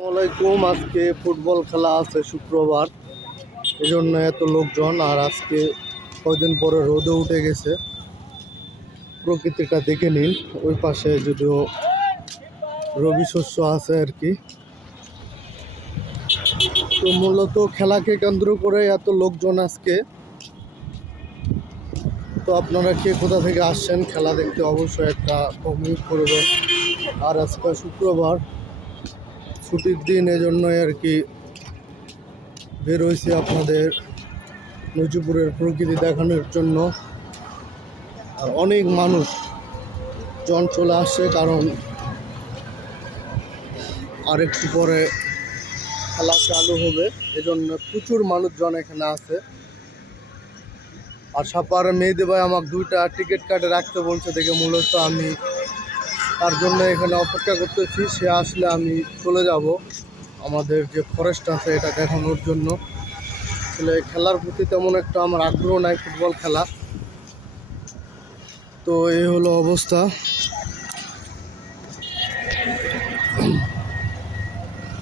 আসসালামাইকুম। আজকে ফুটবল খেলা আছে শুক্রবার, এজন্য এত লোকজন। আর আজকে কয়দিন পরে রোদে উঠে গেছে, প্রকৃতিটা দেখে নিন। ওই পাশে যদিও রবি শস্য আছে আর কি। তো মূলত খেলাকে কেন্দ্র করে এত লোকজন আজকে। তো আপনারা কে কোথা থেকে আসছেন খেলা দেখতে অবশ্যই একটা কমেন্ট করবেন। আর আজকে শুক্রবার, ছুটির দিন, এজন্যই আর কি বের হয়েছি আপনাদের নজিপুরের প্রকৃতি দেখানোর জন্য। আর অনেক মানুষ জন চলে আসছে, কারণ আর একটু পরে খেলা চালু হবে, এজন্য প্রচুর মানুষজন এখানে আছে। আর সাপার মেহেদি ভাই আমাকে 2টা টিকিট কাটে রাখতে বলছে দেখে মূলত আমি তার জন্য এখানে অপেক্ষা করতেছি। সে আসলে আমি চলে যাব আমাদের যে ফরেস্ট আছে এটা দেখানোর জন্য। আসলে খেলার প্রতি তেমন একটা আমার আগ্রহ নাই, ফুটবল খেলা। তো এই হলো অবস্থা।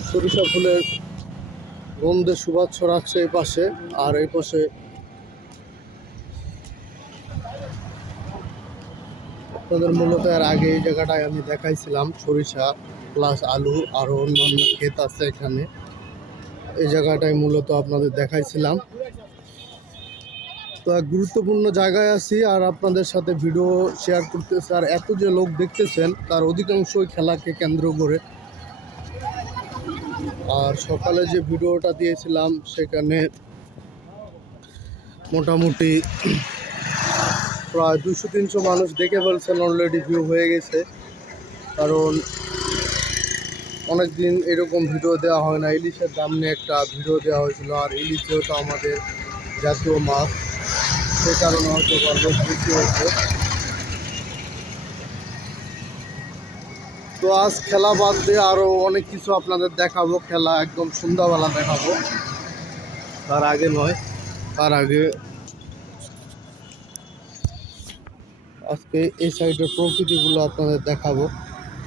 সরিষা ফুলের গন্ধে সুবাস ছড়াচ্ছে এই পাশে, আর এই পাশে আপনাদের মূলত এর আগে এই জায়গাটায় আমি দেখাইছিলাম সরিষা প্লাস আলু আরও অন্যান্য ক্ষেত আছে এখানে। এই জায়গাটায় মূলত আপনাদের দেখাইছিলাম। তো এক গুরুত্বপূর্ণ জায়গায় আছি আর আপনাদের সাথে ভিডিও শেয়ার করতেছি। আর এত যে লোক দেখতেছেন তার অধিকাংশই খেলাকে কেন্দ্র করে। আর সকালে যে ভিডিওটা দিয়েছিলাম সেখানে মোটামুটি প্রায় 200-300 মানুষ দেখে ফেলছেন, অলরেডি ভিউ হয়ে গেছে। কারণ অনেক দিন এরকম ভিডিও দেওয়া হয় না। ইলিশের দাম নিয়ে একটা ভিডিও দেওয়া হয়েছিল, আর ইলিশ যেহেতু আমাদের জাতীয় মাছ, সে কারণে হয়তো গর্ব বেশি হয়েছে। তো আজ খেলা বাদ দিয়ে আরও অনেক কিছু আপনাদের দেখাবো। খেলা একদম সন্ধ্যাবেলা দেখাবো, তার আগে নয়। তার আগে আজকে এই সাইডের প্রকৃতিগুলো আপনাদের দেখাবো।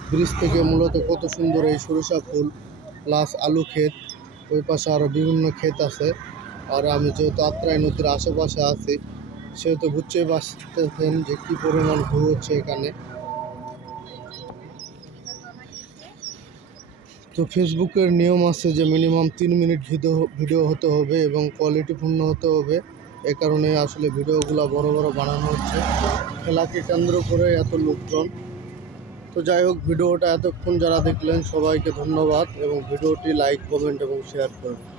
ব্রিজ থেকে মূলত কত সুন্দর এই সরিষা ফুল প্লাস আলু ক্ষেত, ওই পাশে আরও বিভিন্ন ক্ষেত আছে। আর আমি যেহেতু আত্রাই নদীর আশেপাশে আছি, সেহেতু বুঝতেই পারতেছেন যে কী পরিমাণ ভিউ হচ্ছে এখানে। তো ফেসবুকের নিয়ম আছে যে মিনিমাম 3 মিনিট ভিডিও হতে হবে এবং কোয়ালিটিপূর্ণ হতে হবে। এ কারণে আসলে ভিডিওগুলো বড় বড় বানানো হচ্ছে, খেলাকে কেন্দ্র করে এত লোকজন। তো যাই হোক, ভিডিওটা এতক্ষণ যারা দেখলেন সবাইকে ধন্যবাদ, এবং ভিডিওটি লাইক, কমেন্ট এবং শেয়ার করবেন।